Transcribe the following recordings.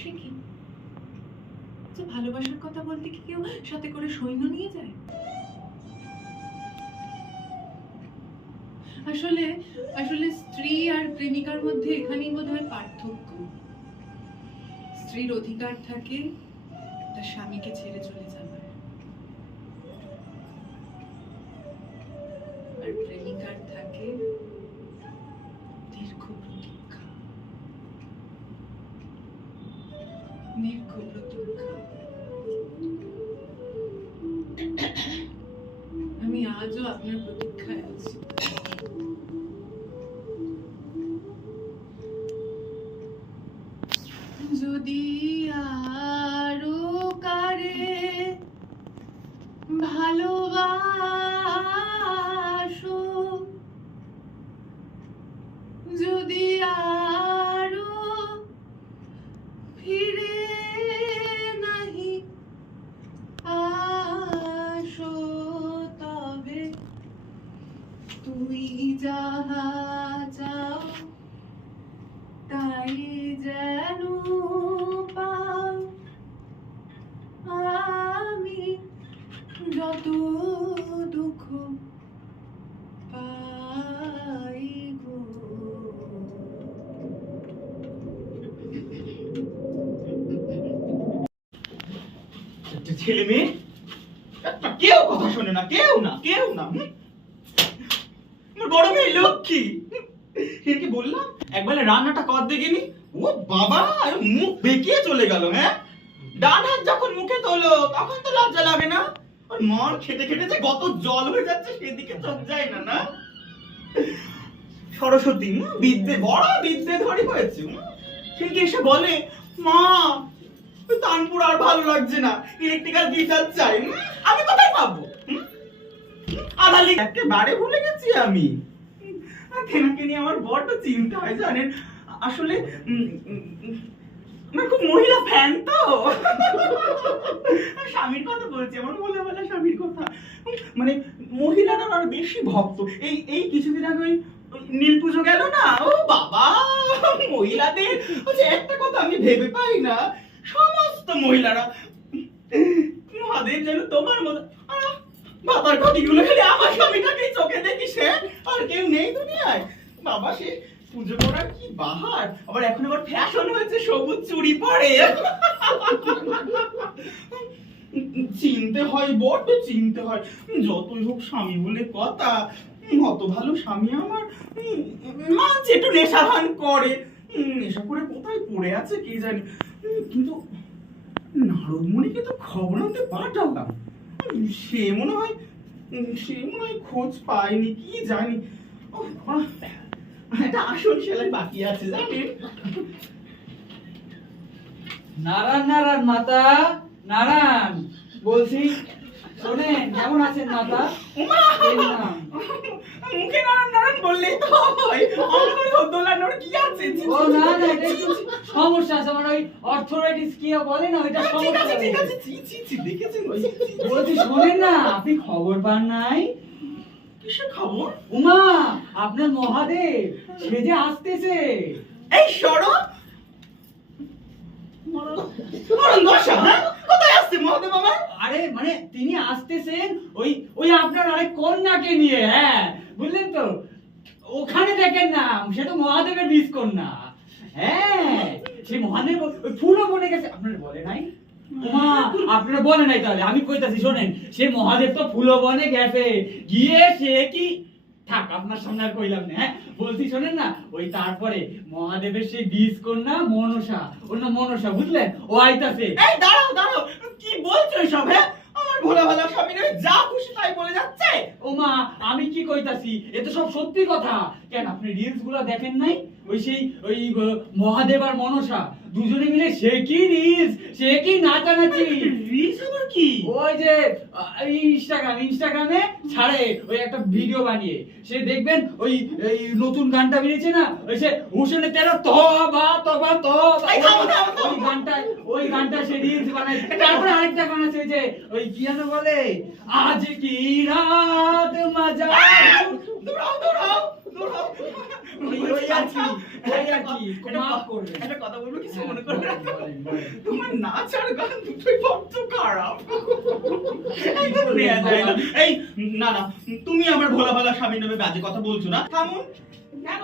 সে কি? যে ভালোবাসার কথা বলতে কি কেউ সাথে করে সৈন্য নিয়ে যায়? আসলে আসলে স্ত্রী আর প্রেমিকার মধ্যে এখানেই বোধহয় পার্থক্য। স্ত্রীর অধিকার থাকে তার স্বামীকে ছেড়ে চলে যাবার, আর প্রেমিকার থাকে দীর্ঘ প্রতীক্ষা। দীর্ঘ প্রতীক্ষা। আমি আজও আপনার প্রতীক্ষায় আছি। যদি আরো কারে ভালোবাসো, যদি আরো ফিরে নাহি আসো, তবে তুই যাহা চাও তাই যেন পাও। আমি যত দুঃখ পাই গো। ছেলে মেয়ে কেউ কথা শোনে না, কেউ না, কেউ না। আমার বড় মেয়ে লক্ষ্মী, কি বললাম একবার রান্নাটা কর দেখিনি, ও বাবা মুখ বেঁকিয়ে চলে গেল। হ্যাঁ, ডান হাত যখন মুখে তোলো তখন তো লজ্জা লাগে না? আর মন খেতে খেতে যে কত জল হয়ে যাচ্ছে সেদিকে চোখ যায় না। না সরস্বতী বিদ্যে বড় বিদ্যে ধরি হয়েছে। কিন্তু এসে বলে, মা তানপুর আর ভালো লাগছে না, ইলেকট্রিক্যাল গিটার চাই। আমি কোথায় পাবো? আধা লিখ একেবারে ভুলে গেছি আমি। তেনাকে নিয়ে আমার বড্ড চিন্তা হয় জানেন। আসলে আমার খুব মহিলা ফ্যান তো। স্বামীর কথা বলছি, আমার বলে বলা স্বামীর কথা। মানে মহিলারা আর বেশি ভক্ত। এই এই কিছুদিন আগে নীল পুজো গেল না, ও বাবা মহিলাদের একটা কথা আমি ভেবে পাই না, সমস্ত মহিলারা মহাদেব যেন তোমার মতো বাবার কটিগুলো খেলে আমার স্বামীটাকে চোখে দেখি, সে আর কেউ নেই দুনিয়ায়। বাবা সে পুজো করার কি বাহার, আবার এখন আবার ফ্যাশন হয়েছে সবুজ চুড়ি পরে। চিনতে হয়, বড্ড চিনতে হয়। যতই হোক স্বামী বলে কথা, অত ভালো স্বামী আমার মানছে একটু নেশা ভান করে, নেশা করে কোথায় পড়ে আছে কে জানি। কিন্তু নারদমণিকে তো খবর আনতে পাঠালাম, সে মনে হয় খোঁজ পায়নি কি জানি। একটা আসল সেলাই বাকি আছে জানেন। নারায়ণ নারায়ণ মাতা, নারায়ণ বলছি, শোনেন কেমন আছেন মাতা? মুখে নারায়ণ নারায়ণ বললেই তো হয়, আমার দোলানোর কি আছে? ও না না, এটা একটু সমস্যা আছে, আমার ওই অর্থরাইটিস কি বলে না, ওইটা সমস্যা। ঠিক আছে, দেখেছেন? বলছি শোনেন না, আপনি খবর পান নাই? কিসের খবর? উমা, আপনার মহাদেব সে যে আসতেছে। এই সরো কোথায় আসছে মহাদেব আমার? আরে মানে তিনি আসতেছেন ওই ওই আপনার আরেক কন্যাকে নিয়ে। হ্যাঁ বুঝলেন তো, ওখানে দেখেন না, সে তো মহাদেবের বীজ কন্যা। হ্যাঁ সেই মহাদেব ওই ফুলও বনে গেছে, আপনার বলে নাই? উমা আপনারা বলে নাই, তাহলে আমি কইতাছি শোনেন, সে মহাদেব তো ফুলও বনে গেছে, গিয়ে সে কি থাক আপনার সামনে আর কইলাম না। হ্যাঁ বলছি শোনেন না, ওই তারপরে মহাদেবের সেই বীজ কন্যা মনসা, ওর নাম মনসা, বুঝলেন? ও আইতাছে। এই দাঁড়াও কি বলছো সব? হ্যাঁ আমার ভোলা ভালা স্বামী যা খুশি তাই বলে যাচ্ছে। ও মা আমি কি কইতাছি, এ তো সব সত্যি কথা। কেন আপনি রিলস গুলা দেখেন নাই? ওই সেই ওই মহাদেব আর মনসা দুজনে মিলে সে কি রিলস, সে কি নাচানাচি। রিলস আবার কি? ওই যে ইনস্টাগ্রামে ছাড়ে ওই একটা ভিডিও বানিয়ে, সে দেখবেন ওই নতুন গানটা বেরিয়েছে না, ওই সে হুসেনে তেরা তওবা তওবা তওবা, ওই গানটা সে রিলস বানায়। তারপরে আরেকটা গান আছে যে ওই কি যেন বলে, আজ কি রাত মজা। দৌড়াও ওই আর কি, মাফ করবেন। একটা কথা বলবো, কিছু হ্যাঁ, মনে করবে না তো? বলেন, বলেন। তোমার নাচ আর গান দুটোই বড্ড খারাপ। একদম নেওয়া যায় না। এই না না, তুমি আমার ভোলা ভালা স্বামীর নামে বাজে কথা বলছো না। থামুন,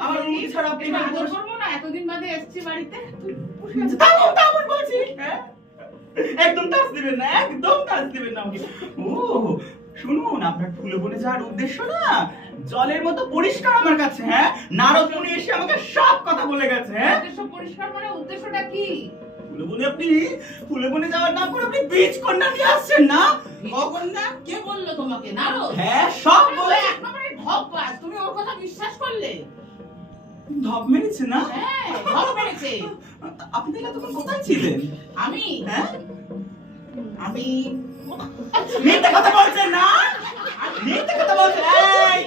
আমার অনুমতি ছাড়া আপনি এখানে আদর বসে- করবো না? এতদিন বাদে এসছি বাড়িতে। থামুন থামুন বলছি, হ্যাঁ? একদম টাচ দিবেন না, একদম টাচ দিবেন না আমাকে। ও শুনুন, আপনার ফুলে বনে যাওয়ার উদ্দেশ্য না জলের মতো পরিষ্কার আমার কাছে, হ্যাঁ? নারদ মুনি এসে আমাকে সব কথা বলে গেছে, হ্যাঁ? উদ্দেশ্য পরিষ্কার মানে উদ্দেশ্যটা কি? ফুলে বনে যাওয়ার নাম করে আপনি বীজ কন্যা নিয়ে আসছেন না? অগন্যা কে বললো তোমাকে? নারদ? হ্যাঁ, সব আরে বলে। ওই এক নম্বরের ঢপবাজ, তুমি ওর কথা বিশ্বাস করলে? ধপ মেরেছে না? হ্যাঁ, ঢপ মেরেছে। আপনি তাহলে তখন কোথায় ছিলেন? আমি হ্যাঁ? আমি মিথ্যে কথা বলছেন না? মিথ্যে কথা বলছেন, এই!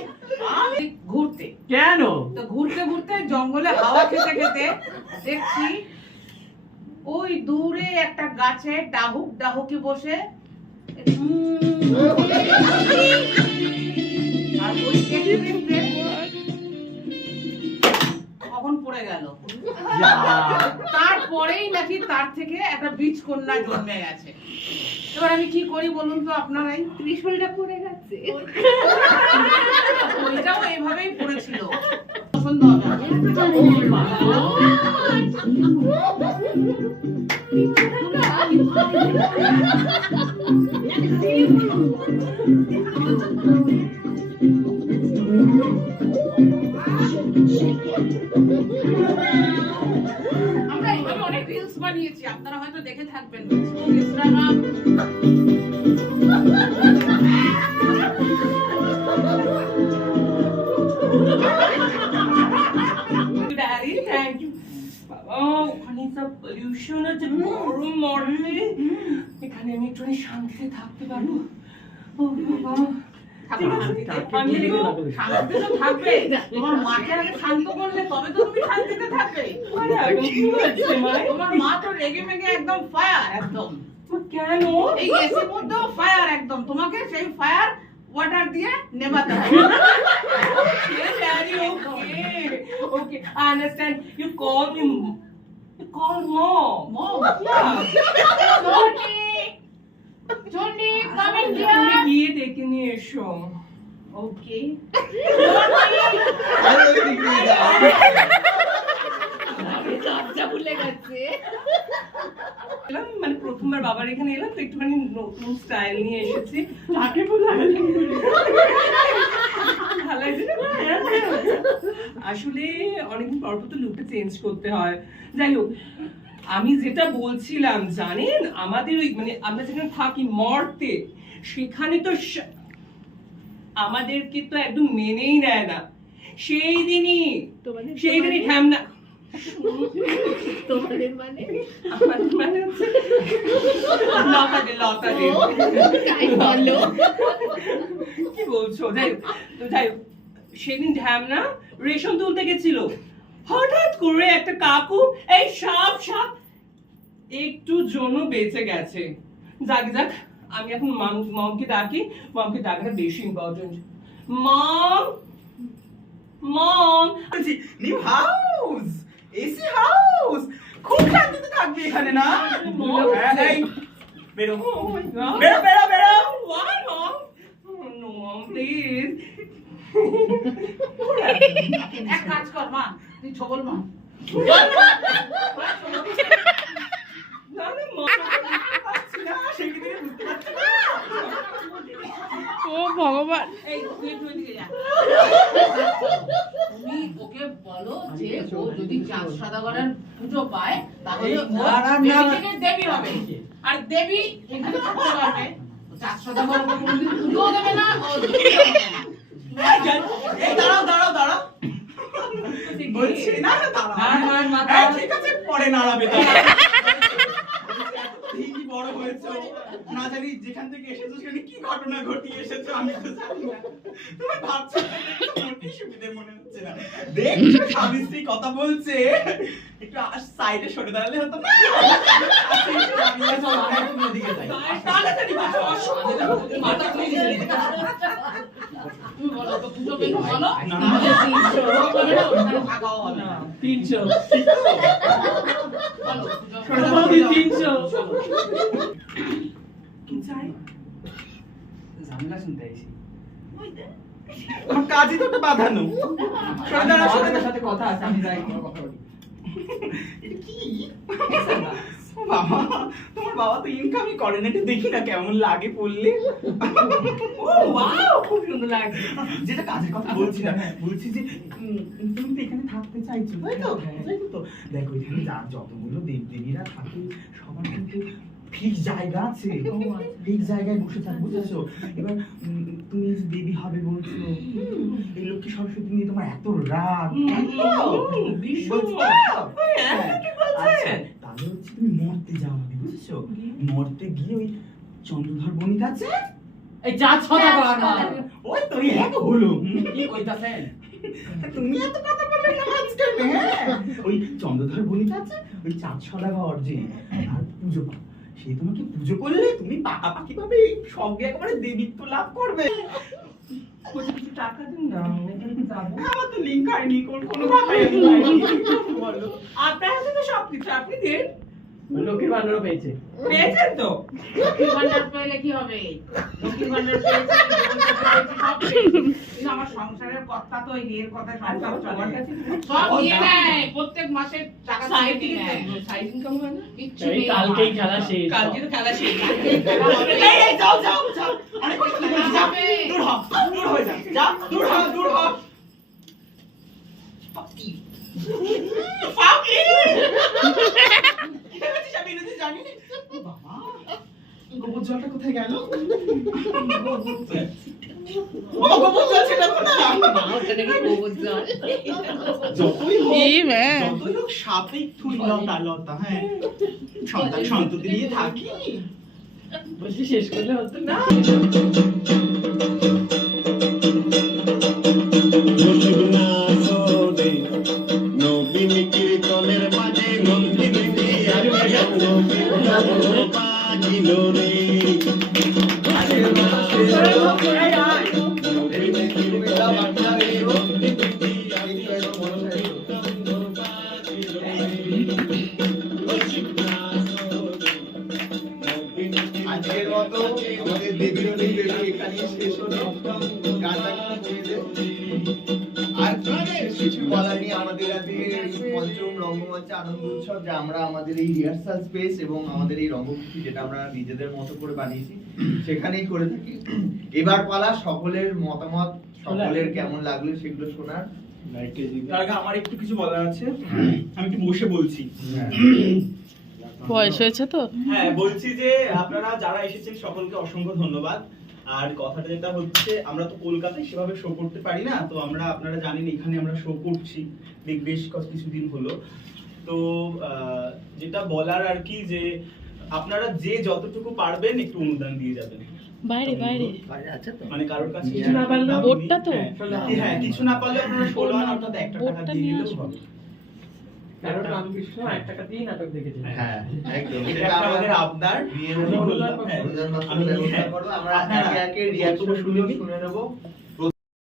আমি ঘুরতে কেন? তো ঘুরতে ঘুরতে জঙ্গলে হাওয়া খেতে খেতে দেখছি ওই দূরে একটা গাছে ডাহুক ডাহুকি বসে আর ওই একটু একটু কখন পড়ে গেল। তারপরেই নাকি তার থেকে একটা বীজ কন্যা জন্মে গেছে। এবার আমি কি করি বলুন তো আপনারাই? ত্রিশূলটা পড়ে গেছে। ওইটাও এইভাবেই পড়েছিল। পছন্দ হবে আমার। আমরা এইভাবে অনেক রিলস বানিয়েছি, আপনারা হয়তো দেখে থাকবেন Facebook, Instagram. Daddy, thank you. বাবা, ওখানে সব পলিউশন আছে, গরম মরলে এখানে আমি একটু শান্তিতে থাকতে পারবো। ও বাবা, থাকো শান্তিতে। আমি শান্তিতে তো থাকবে। তোমার মাকে আগে শান্ত করলে তবে তো তুমি শান্তিতে থাকবে। আরে এখন কি হচ্ছে মা? তোমার মা তো রেগে মেগে একদম ফায়ার একদম। কেন? এই এসির মধ্যেও ফায়ার একদম। তোমাকে সেই ফায়ার ওয়াটার দিয়ে নেভাতে হবে। Yes, Daddy, okay. Okay, I understand. You call me. You call mom. Mom, Yeah. Johnny, come in তুমি here. গিয়ে ডেকে নিয়ে এসো। Okay. দরজা খুলে গেছে। এলাম, মানে প্রথমবার বাবার এখানে এলাম তো একটুখানি নতুন স্টাইল নিয়ে এসেছি। তাকে বললাম। ভালো লাগছে না? আসলে অনেকদিন পর পর তো লুকটা চেঞ্জ করতে হয়। যাই হোক, আমি যেটা বলছিলাম জানেন, আমাদের ওই মানে আমরা যেখানে থাকি মর্তে, সেখানে তো আমাদেরকে তো একদম মেনেই নেয় না। সেই দিনই ঠ্যামনা তোমাদের মানে আমাদের মানে হচ্ছে লতাদের তাই বলো। কি বলছো? যাই হোক, তো যাই হোক, সেদিন ঢ্যামনা রেশন তুলতে গেছিল, হঠাৎ করে একটা কাকু এই সাপ একটু জন্য বেঁচে গেছে। যাক যাক, আমি এখন মমকে ডাকি, মমকে ডাকাটা বেশি ইম্পর্টেন্ট। মম, মম, নিউ হাউস, এসি হাউস, খুব শান্তিতে থাকবি এখানে না? এই, বেরো, oh my god, বেরো বেরো বেরো। why mom? Oh, no mom, please. এক কাজ কর মা, তুই ছবল মা। না না মম, না, সেদিকে বুঝতে পারছি না। ও ভগবান। এই তুই একটু এদিকে যা। তুমি ওকে বলো যে ও যদি চাঁদ সদাগরের পুজো পায় তাহলে ও দেবী থেকে দেবী হবে। আর দেবী এখানে থাকতে পারবে। চাঁদ সদাগরের কোনোদিন পুজোও দেবে না, ও দেবীও হবে না। এই দাঁড়াও দাঁড়াও দাঁড়াও। বলছি না না দাঁড়াও। নারায়ণ মাতা। এই, ঠিক আছে, পরে নাড়াবে দাঁড়াও। বড় হয়ে হয়েছো, না জানি যেখান থেকে এসেছো সেখানে কি ঘটনা ঘটিয়ে এসেছো আমি তো জানি না। তুমি ভাবছো মোটেই সুবিধে মনে হচ্ছে না। দেখছো স্বামী স্ত্রী কথা বলছে, একটু সাইডে সরে দাঁড়ালে হতো না? তুমি ওদিকে যাই। তাড়াতাড়ি বসো, অসুবিধা নেই। মাথা খুলে দিয়েছে। তুমি বলো তো পুজো কেন বলো? না, নাহলে 300 ওখানে থাকাও হবে না। 300 বলো পুজো সরে দাও, বৌদি, সরে দাও। 300 কি চাই? ঝামেলা শুনতে আইছি। আমার কাজই তো ওটা বাঁধানো। সরে দাঁড়া, সরে মহাদেবের দাঁড়া। সাথে কথা আছে, আমি যাই কোনো কথা বলি। এটা কি? ও বাবা, তোমার বাবা তো ইনকামই করে না, এটা দেখি না কেমন লাগে পড়লে। ও ওয়াও, খুব সুন্দর লাগছে। যেটা কাজের কথা বলছি না, বলছি যে তুমি তো এখানে থাকতে চাইছো, তাই তো? তাই তো? দেখো এখানে যতগুলো দেবদেবীরা থাকে সবার কিন্তু ফিক্স জায়গা আছে, ফিক্স জায়গায় বসে থাকবে, বুঝেছো? এবার তুমি যে দেবী হবে বলছো, এই লক্ষ্মী সরস্বতী নিয়ে তোমার এত রাগ, ভীষণ। হ্যাঁ, আচ্ছা, তাহলে হচ্ছে তুমি মরতে যাওয়াবে, বুঝেছো? মরতে গিয়ে ওই চন্দ্রধর বণিক আছে, এই চাঁদ সদাগর না। ওই তো এই এক হলো। কি কইতাছেন? তুমি এত কথা বললে না মাঝখানে, হ্যাঁ? ওই চন্দ্রধর বণিক আছে, ওই চাঁদ সদাগর যে, আর পুজো পাও, সে তোমাকে পুজো করলে তুমি পাকাপাকি ভাবে এই সঙ্গে একেবারে দেবীত্ব লাভ করবে। বলছি, কিছু টাকা দিন না, যাবো। আমার তো লিঙ্ক হয়নি, কোনো টাকাই আমি পাইনি। বলো, আপনার হাতে তো সবকিছু, আপনি দিন। লক্ষ্মীর ভান্ডারও পেয়েছে। পেয়েছেন তো? লক্ষ্মীর ভান্ডার পেলে কি হবে? লক্ষ্মীর ভান্ডার পেয়েছি, জীবনসাথী পেয়েছি, সব পেয়েছি। কিন্তু আমার সংসারের কথা তো এই বিয়ের কথা আর সব সবার চলে। কাছে সব দিয়ে দেয়, প্রত্যেক মাসে টাকা সাইড দিয়ে থেকে দেয়। সাইড ইনকাম হয় না? কিচ্ছু এই নেই কালকেই আমার। খেলা শেষ। কালকে তো খেলা শেষ। এই, যাও, যাও, যাও। অনেক কথা বলছি, যাও। দূর হ, দূর হয়ে যা। যা, দূর হ, দূর হ। ফাঁকি। ফাঁকি। কি ভেবেছিস আমি এটা জানি না? ও বাবা, গোবর জলটা কোথায় গেল? ও গোবর জল ছিল না। ওটা নাকি গোবর জল। যতই হোক, এই ম্যাম। যতই হোক সাপেই থুই লতা লতা, হ্যাঁ। সন্তান সন্ততি নিয়ে থাকি। বলছি শেষ করলে হতো না। নবীন কীর্তনের মাঝে নন্দিন বাজিল রে আজকের মতো আমাদের দেবীর দেবী এখানেই শেষ হলো। গানটা করে দে। আর কিছু বলার নেই, আমাদের আজকে পঞ্চম রঙ্গমঞ্চ আনন্দ উৎসব, যা আমরা আমাদের এই রিহার্সাল স্পেস এবং আমাদের এই রঙ্গভূমি যেটা আমরা নিজেদের মতো করে বানিয়েছি সেখানেই করে থাকি। এবার পালা সকলের মতামত, সকলের কেমন লাগলো সেগুলো শোনার। তার আগে আমার একটু কিছু বলার আছে, আমি একটু বসে বলছি। বয়স হয়েছে তো। হ্যাঁ, বলছি যে আপনারা যারা এসেছেন সকলকে অসংখ্য ধন্যবাদ। আর কথাটা যেটা হচ্ছে, আমরা তো কলকাতায় সেভাবে শো করতে পারি না, তো আমরা, আপনারা জানেন এখানে আমরা শো করছি বেশ কিছুদিন হলো। তো যেটা বলার আর কি, যে আপনারা যে যতটুকু পারবেন একটু অনুদান দিয়ে যাবেন। বাইরে বাইরে মানে কারোর কাছে কিছু না পারলেও বোর্ডটা তো? হ্যাঁ, কিছু না পারলে আপনারা 16 আনা অর্থাৎ 1 টাকা বোর্ডটা দিয়ে নিয়ে দিলেও আসো। হবে। কারণ রামকৃষ্ণ 1 টাকা দিয়ে নাটক দেখেছে। হ্যাঁ, একদম। এটা একটা আমাদের আবদার। বিয়ের আমি বললাম, হ্যাঁ, অনুদান আমি ব্যবস্থা করবো। আমরা আপনারা একে একে রিয়াকশন বক্তব্য শুনে নিন। শুনে নেবো।